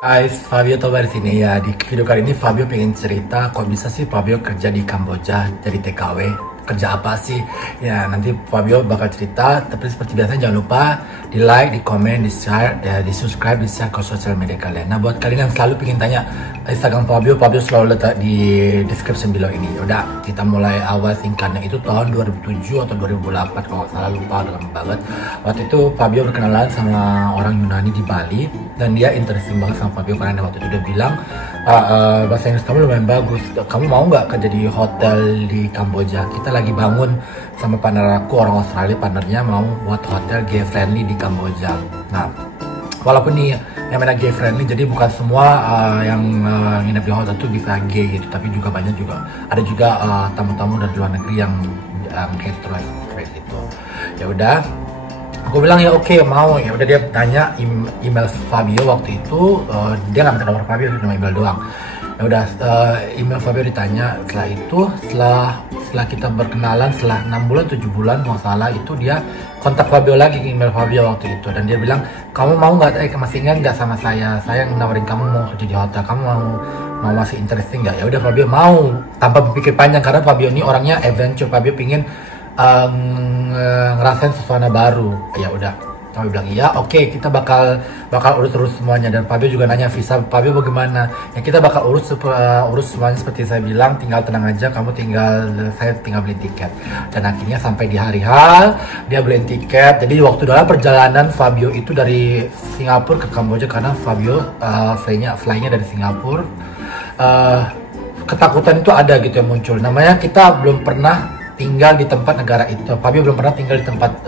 Guys, Fabio Tobar di sini ya. Di video kali ini Fabio pengen cerita kok bisa sih Fabio kerja di Kamboja jadi TKW. Kerja apa sih? Ya nanti Fabio bakal cerita. Tapi seperti biasa jangan lupa di like, di komen, di share, ya, di subscribe, di share ke sosial media kalian. Nah buat kalian yang selalu pengen tanya Instagram Fabio selalu letak di description below ini. Udah kita mulai awal singkatnya itu tahun 2007 atau 2008 kalau nggak salah, lupa dalam banget. Waktu itu Fabio berkenalan sama orang Yunani di Bali dan dia interesting banget sama Fabio karena waktu itu dia bilang bahasa Inggris kamu lumayan bagus, kamu mau nggak kerja di hotel di Kamboja? Kita lagi bangun sama partner aku orang Australia, partnernya mau buat hotel gay friendly di Kamboja. Nah walaupun nih yang namanya gay friendly, jadi bukan semua yang nginep di hotel tuh bisa gay gitu, tapi juga banyak juga ada juga tamu-tamu dari luar negeri yang straight gitu. Ya udah aku bilang ya oke, mau. Ya udah dia tanya email Fabio waktu itu, dia nggak minta nomor Fabio, cuma email doang. Ya udah email Fabio ditanya. Setelah itu setelah kita berkenalan setelah 6 bulan 7 bulan nggak salah, itu dia kontak Fabio lagi, email Fabio waktu itu, dan dia bilang kamu mau nggak masih ingat nggak sama saya yang nawarin kamu mau kerja di hotel, kamu mau masih interesting nggak? Ya udah Fabio mau tanpa berpikir panjang karena Fabio ini orangnya adventure. Fabio pingin ngerasain suasana baru. Ya udah Fabio bilang iya, oke, kita bakal urus semuanya. Dan Fabio juga nanya visa Fabio bagaimana. Ya kita bakal urus semuanya seperti saya bilang, tinggal tenang aja, saya tinggal beli tiket. Dan akhirnya sampai di hari H dia beliin tiket. Jadi waktu dalam perjalanan Fabio itu dari Singapura ke Kamboja, karena Fabio flynya dari Singapura, ketakutan itu ada gitu yang muncul. Namanya kita belum pernah tinggal di tempat negara itu. Fabio belum pernah tinggal di tempat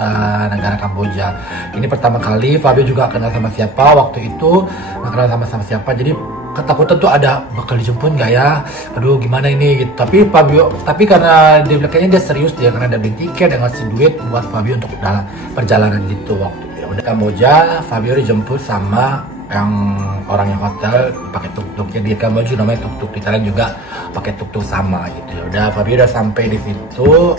negara Kamboja. Ini pertama kali. Fabio juga kenal sama siapa waktu itu, nggak kenal sama siapa. Jadi ketakutan tuh ada, bakal dijemput nggak ya? Aduh gimana ini gitu. Tapi karena dia kayaknya dia serius, dia karena dia beli tiket dan ngasih duit buat Fabio untuk dalam perjalanan gitu. Waktu ya udah Kamboja, Fabio dijemput sama yang orang yang hotel pakai tuk-tuk. Jadi di Kamboja namanya tuk-tuk, di Thailand juga pakai tuk-tuk sama gitu. Ya udah Fabio udah sampai di situ.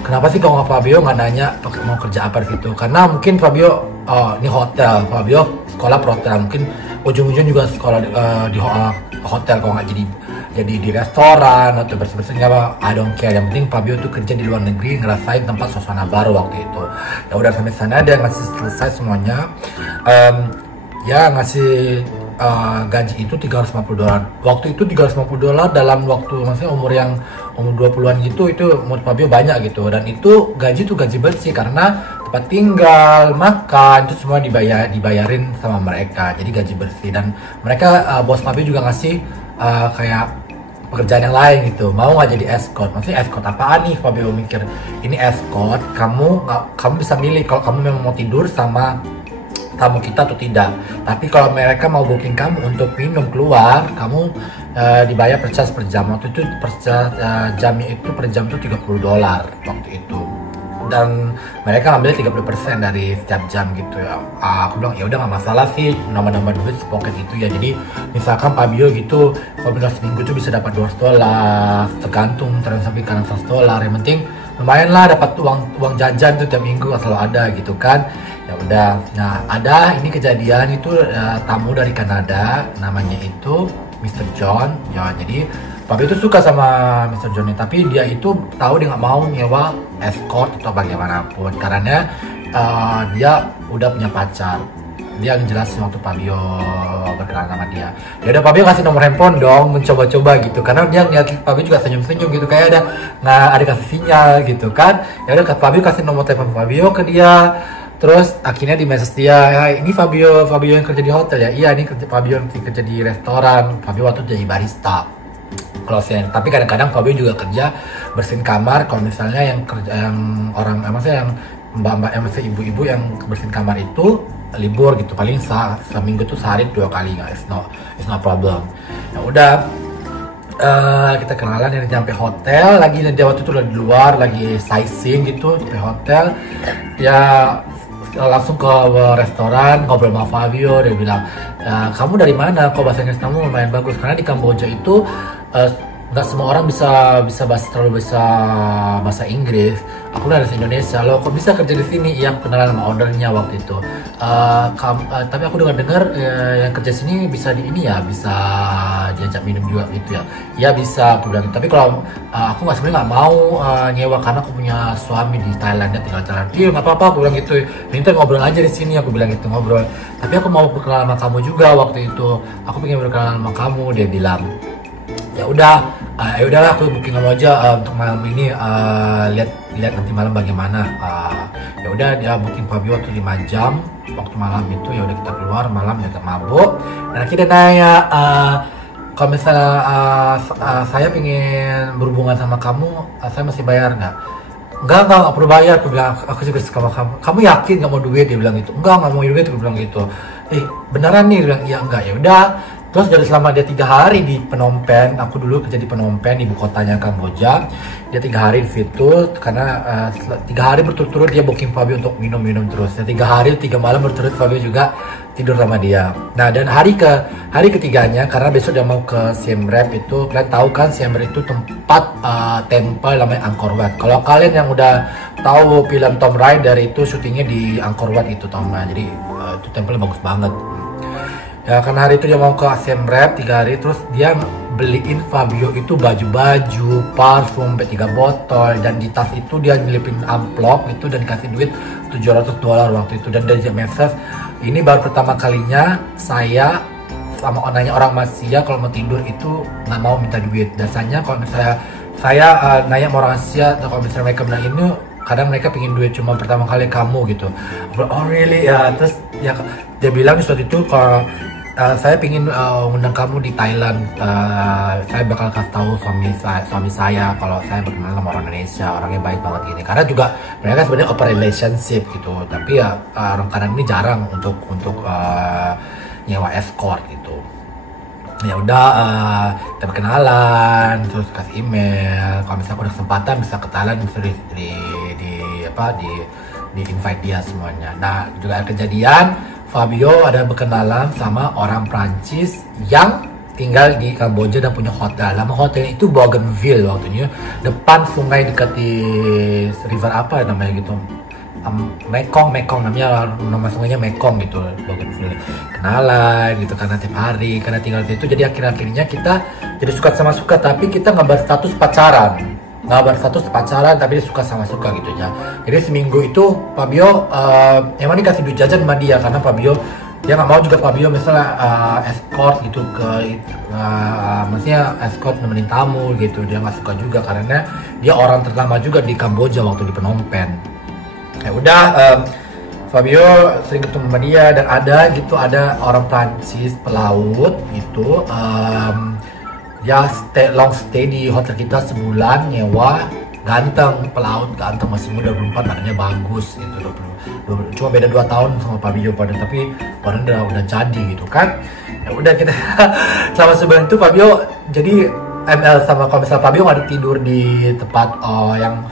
Kenapa sih kalau Fabio nggak nanya mau kerja apa di situ? Karena mungkin Fabio ini hotel, Fabio sekolah perhotelan, mungkin ujung-ujung juga sekolah di hotel, kalau nggak jadi di restoran atau bersih-bersih, nggak apa, I don't care. Yang penting Fabio tuh kerja di luar negeri, ngerasain tempat suasana baru waktu itu. Ya udah sampai sana dia ngasih selesai semuanya. Ya ngasih gaji itu $350. Waktu itu $350 dalam waktu, maksudnya umur 20-an gitu, itu menurut Fabio banyak gitu. Dan itu gaji bersih karena tempat tinggal, makan itu semua dibayarin sama mereka. Jadi gaji bersih. Dan mereka bos Fabio juga ngasih kayak pekerjaan yang lain gitu. Mau nggak jadi escort? Maksudnya escort apaan nih? Fabio mikir ini escort, kamu bisa milih kalau kamu memang mau tidur sama tamu kita atau tidak. Tapi kalau mereka mau booking kamu untuk minum keluar, kamu dibayar per jam. Waktu itu jamnya itu per jam itu $30 waktu itu. Dan mereka ngambil 30% dari setiap jam gitu ya. Aku bilang ya udah nggak masalah sih, nambah duit sepoket itu ya. Jadi misalkan Fabio gitu, kalau bilang seminggu itu bisa dapat $200, tergantung sampai kadang $100. Yang penting lumayan lah, dapat uang jajan tuh tiap minggu selalu ada gitu kan. Ya udah, nah ada ini kejadian itu tamu dari Kanada, namanya itu Mr. John. Ya jadi Fabio itu suka sama Mr. John ini, tapi dia itu tahu dia nggak mau nyewa escort atau bagaimanapun karena dia udah punya pacar. Dia ngejelasin waktu Fabio berkenalan sama dia. Ya udah Fabio kasih nomor handphone dong, mencoba-coba gitu, karena dia ngeliat Fabio juga senyum-senyum gitu, kayak ada kasih sinyal gitu kan. Ya udah Fabio kasih nomor telepon Fabio ke dia. Terus akhirnya di message dia, ya, ini Fabio yang kerja di hotel ya? Iya, ini Fabio yang kerja di restoran. Fabio waktu jadi barista. Tapi kadang-kadang Fabio juga kerja bersihin kamar. Kalau misalnya yang orang, maksudnya yang mbak-mbak, maksudnya ibu-ibu yang bersihin kamar itu libur gitu, paling seminggu tuh sehari 2 kali, nggak, it's no problem. Ya udah. Kita kenalan, yang nyampe hotel lagi, dia waktu itu di luar lagi sightseeing gitu di hotel. Dia langsung ke restoran, ngobrol sama Fabio. Dia bilang, kamu dari mana? Kok bahasa Inggris kamu lumayan bagus? Karena di Kamboja itu nggak semua orang bisa terlalu bahasa Inggris. aku udah dari Indonesia, lo kok bisa kerja di sini? Iya, aku kenalan sama ownernya waktu itu. Tapi aku dengar yang kerja sini bisa di ini ya, bisa diajak minum juga gitu ya. Iya bisa, aku bilang. Tapi kalau aku sebenarnya nggak mau nyewa karena aku punya suami di Thailand, dia tinggal Thailand. Iya nggak apa-apa, aku bilang gitu. Minta ngobrol aja di sini, aku bilang gitu, ngobrol. Tapi aku mau berkenalan sama kamu juga waktu itu. Aku pengen berkenalan sama kamu, dia bilang. Ya udahlah aku booking kamu aja untuk malam ini, lihat nanti malam bagaimana. Ya udah dia booking Fabio waktu 5 jam waktu malam itu. Ya udah kita keluar malam, kita mabuk dan akhirnya nanya, kalau misalnya saya ingin berhubungan sama kamu, saya masih bayar nggak? Enggak perlu bayar. Aku bilang, aku juga suka sama kamu yakin nggak mau duit? Dia bilang gitu. Enggak mau duit, aku bilang gitu. Beneran nih? Dia bilang iya. Enggak. Ya udah. Terus dari selama dia 3 hari di Phnom Penh, aku dulu kerja di Phnom Penh, ibu kotanya Kamboja. Dia 3 hari di situ karena 3 hari berturut-turut dia booking Fabio untuk minum terus. Ya, 3 hari 3 malam berturut Fabio juga tidur sama dia. Nah dan hari ketiganya, karena besok dia mau ke Siem Reap itu, kalian tahu kan Siem Reap itu tempat temple namanya Angkor Wat. Kalau kalian yang udah tahu film Tomb Raider itu syutingnya di Angkor Wat itu jadi itu tempelnya bagus banget. Ya karena hari itu dia mau ke Siem Reap 3 hari, terus dia beliin Fabio itu baju-baju, parfum, 3 botol, dan di tas itu dia nyelipin amplop itu dan dikasih duit $700 waktu itu. Dan dari message, ini baru pertama kalinya saya sama nanya orang Asia kalau mau tidur itu nggak mau minta duit. Biasanya kalau misalnya saya nanya sama orang Asia, atau kalau misalnya mereka bilang ini, kadang mereka pengen duit, cuma pertama kali kamu gitu. Oh really ya. Terus ya dia bilang di suatu itu, kalau saya pengen undang kamu di Thailand, saya bakal kasih tahu suami saya kalau saya berkenalan sama orang Indonesia, orangnya baik banget gini. Karena juga mereka sebenarnya open relationship gitu, tapi ya orang kadang ini jarang untuk nyewa escort gitu. Ya udah, kita berkenalan, terus kasih email. Kalau misalnya aku ada kesempatan bisa ke Thailand, bisa di invite dia semuanya. Nah juga ada kejadian, Fabio ada berkenalan sama orang Prancis yang tinggal di Kamboja dan punya hotel. Nama hotelnya itu Bougainville waktunya, depan sungai dekat di river apa namanya gitu, Mekong namanya, nama sungainya Mekong gitu, Bougainville. Kenalan gitu karena tiap hari, karena tinggal di situ, jadi akhirnya kita jadi suka, tapi kita nggak berstatus pacaran. Tapi dia suka sama suka gitu ya. Jadi seminggu itu Fabio emang dikasih duit jajan sama dia, karena Fabio dia nggak mau juga Fabio misalnya escort gitu maksudnya escort nemenin tamu gitu, dia nggak suka juga karena dia orang ternama juga di Kamboja waktu di Phnom Penh. Ya udah, Fabio sering ketemu sama dia, dan ada orang Prancis pelaut gitu. Ya long stay di hotel kita sebulan, nyewa, ganteng, pelaut ganteng, masih muda 24, badannya bagus gitu, 20, cuma beda 2 tahun sama Fabio tapi badan udah jadi gitu kan. Ya udah kita selama sebulan itu Fabio jadi ML sama, kalau misalnya Fabio nggak tidur di tempat yang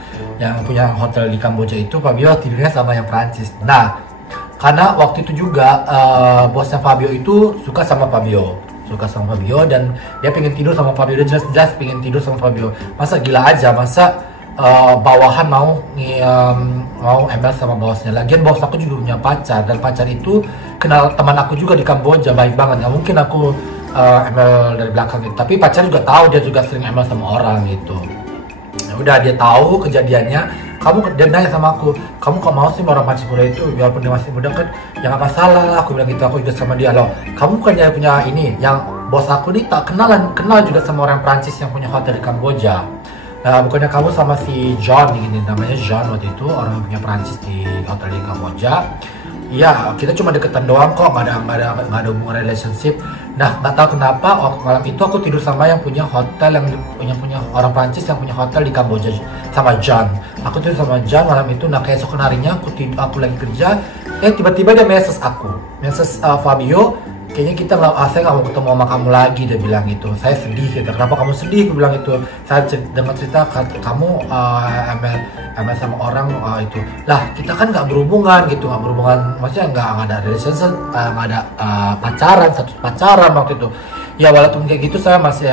punya hotel di Kamboja itu, Fabio tidurnya sama yang Prancis. Nah karena waktu itu juga bosnya Fabio itu suka sama Fabio dan dia pengen tidur sama Fabio, dia jelas pengen tidur sama Fabio. Masa gila aja, masa bawahan mau ML sama bosnya. Lagian bos aku juga punya pacar, dan pacar itu kenal teman aku juga di Kamboja, baik banget. Nggak mungkin aku ML dari belakang gitu. Tapi pacar juga tahu dia juga sering ML sama orang gitu. Ya udah, dia tahu kejadiannya. Dia nanya sama aku, kamu kok mau sih orang Prancis muda itu, walaupun dia masih muda kan, ya nggak masalah. Aku bilang gitu, aku juga sama dia. Loh, kamu bukannya punya ini, yang bos aku nih tak kenal juga sama orang Prancis yang punya hotel di Kamboja. Nah bukannya kamu sama si John ini, namanya John waktu itu, orang yang punya Prancis di hotel di Kamboja. Iya, kita cuma deketan doang kok, nggak ada hubungan relationship. Nah, nggak tahu kenapa malam itu aku tidur sama yang punya hotel, yang punya orang Prancis yang punya hotel di Kamboja, sama John. Aku tidur sama John malam itu. Nah, keesokan harinya aku lagi kerja, tiba-tiba dia message Fabio, kayaknya saya nggak mau ketemu sama kamu lagi, dia bilang gitu. Saya sedih gitu. Kenapa kamu sedih? Aku bilang gitu. Saya dengar cerita kamu ML sama orang itu. Lah kita kan nggak berhubungan gitu, maksudnya nggak ada relationship, nggak ada pacaran, status pacaran waktu itu. Ya walaupun kayak gitu saya masih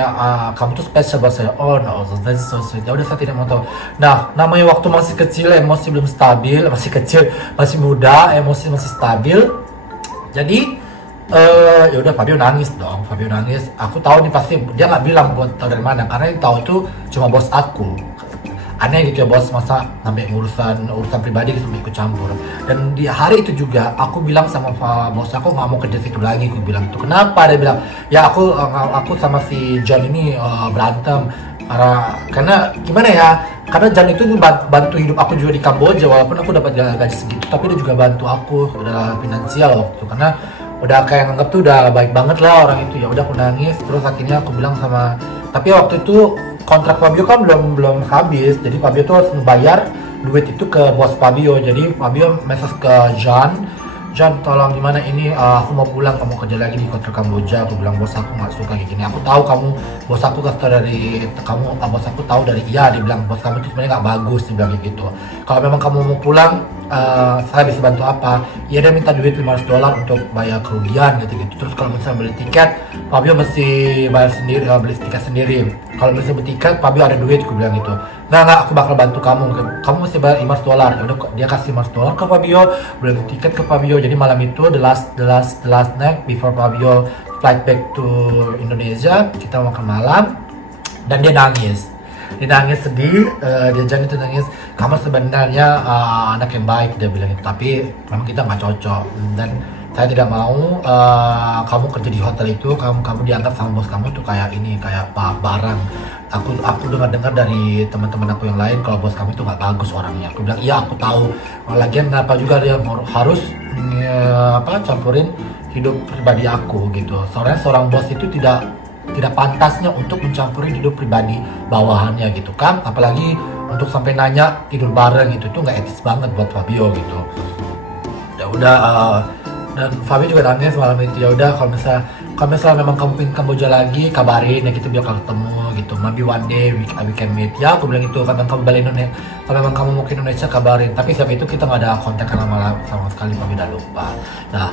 kamu tuh spesial buat saya. Oh no, that's so sweet. Ya udah saya tidak mau tahu. Nah, namanya waktu masih kecil, emosi belum stabil, masih kecil, masih muda, emosi masih stabil. Jadi ya udah Fabio nangis dong. Fabio nangis. Aku tahu nih pasti dia nggak bilang buat tahu dari mana, karena yang tahu itu cuma bos aku. Aneh gitu ya bos, masa sampai urusan pribadi gitu sampai ikut campur. Dan di hari itu juga aku bilang sama bos aku nggak mau kerja situ lagi. Aku bilang itu kenapa? Dia bilang ya aku sama si John ini berantem karena gimana ya, karena John itu bantu hidup aku juga di Kamboja, walaupun aku dapat gaji segitu, tapi dia juga bantu aku udah finansial waktu itu, karena udah kayak nganggap tuh udah baik banget lah orang itu. Ya udah aku nangis, terus akhirnya aku bilang sama, tapi waktu itu kontrak Fabio kan belum habis, jadi Fabio tuh harus membayar duit itu ke bos Fabio. Jadi Fabio message ke John tolong gimana ini, aku mau pulang, kamu kerja lagi di kontrak Kamboja. Aku bilang bos aku nggak suka kayak gini. Aku tahu kamu, bos aku kasih dari kamu, bos aku tahu dari iya, dia bilang bos kamu itu sebenarnya nggak bagus, dia bilang gitu. Kalau memang kamu mau pulang, saya bisa bantu apa? Ya dia minta duit $500 untuk bayar kerugian gitu. Terus kalau misalnya beli tiket, Fabio mesti bayar sendiri, beli tiket sendiri. Kalau misalnya beli tiket, Fabio ada duit, aku bilang gitu. Nggak, aku bakal bantu kamu. Kamu mesti bayar $500. Ya udah, dia kasih $500 ke Fabio, beli tiket ke Fabio. Jadi malam itu the last night before Fabio flight back to Indonesia, kita makan malam dan dia nangis sedih. Dia jangan itu nangis, kamu sebenarnya anak yang baik, dia bilang itu, tapi memang kita nggak cocok dan saya tidak mau kamu kerja di hotel itu, kamu dianggap sama bos kamu itu kayak ini, kayak barang. Aku dengar dari teman-teman aku yang lain kalau bos kamu itu nggak bagus orangnya. Aku bilang iya, aku tahu. Lagian kenapa juga dia harus campurin hidup pribadi aku gitu. Soalnya seorang bos itu tidak pantasnya untuk mencampuri hidup pribadi bawahannya gitu kan, apalagi untuk sampai nanya tidur bareng gitu, itu nggak etis banget buat Fabio gitu. Ya udah, dan Fabio juga nangis malam itu. Ya udah, kalau misalnya memang kamu pengen Kamboja lagi, kabarin ya, kita biar ketemu gitu, maybe one day we can meet. Ya aku bilang itu, kalau kamu balik Indonesia, kalau memang kamu mau ke Indonesia kabarin. Tapi saat itu kita nggak ada kontak sama sekali, Fabio udah lupa. Nah,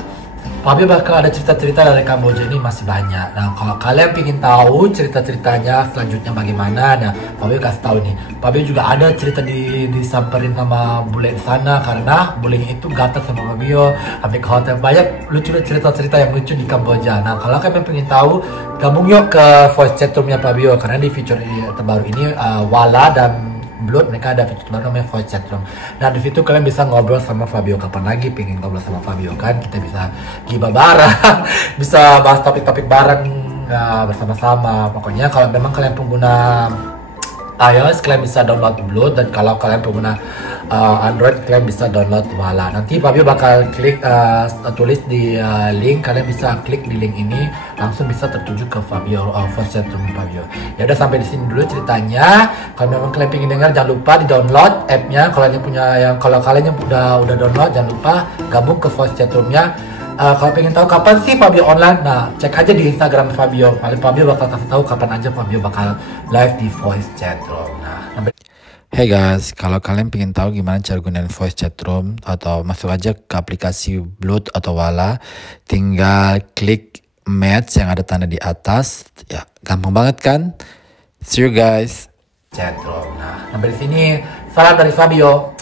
Fabio bakal ada cerita-cerita dari Kamboja ini masih banyak. Nah, kalau kalian ingin tahu cerita-ceritanya selanjutnya bagaimana, nah Fabio kasih tahu nih. Fabio juga ada cerita disamperin sama bule di sana, karena bulenya itu gatal sama Fabio sampai ke hotel. Banyak lucu cerita-cerita yang lucu di Kamboja. Nah, kalau kalian ingin tahu, gabung yuk ke voice chat roomnya Fabio, karena di feature terbaru ini Wala dan Blood mereka ada fitur baru namanya voice chat room. Nah di situ kalian bisa ngobrol sama Fabio. Kapan lagi pengen ngobrol sama Fabio kan, kita bisa gibah bareng, bisa bahas topik-topik bareng bersama-sama. Pokoknya kalau memang kalian pengguna iOS, kalian bisa download Blood, dan kalau kalian pengguna Android, kalian bisa download Wala. Nanti Fabio bakal klik tulis di link, kalian bisa klik di link ini, langsung bisa tertuju ke Fabio, voice chat room Fabio. Ya udah, sampai di sini dulu ceritanya. Kalau memang kalian pengen dengar, jangan lupa di download app-nya. Kalau kalian yang udah download, jangan lupa gabung ke voice chat room-nya. Kalau pengen tahu kapan sih Fabio online, nah cek aja di Instagram Fabio. Paling Fabio bakal kasih tahu kapan aja Fabio bakal live di voice chat room. Nah, hey guys, kalau kalian pengen tahu gimana cara gunain voice chat room, atau masuk aja ke aplikasi Blood atau Wala, tinggal klik match yang ada tanda di atas. Ya, gampang banget kan? See you guys. Chat room. Nah, sampai di sini salam dari Fabio.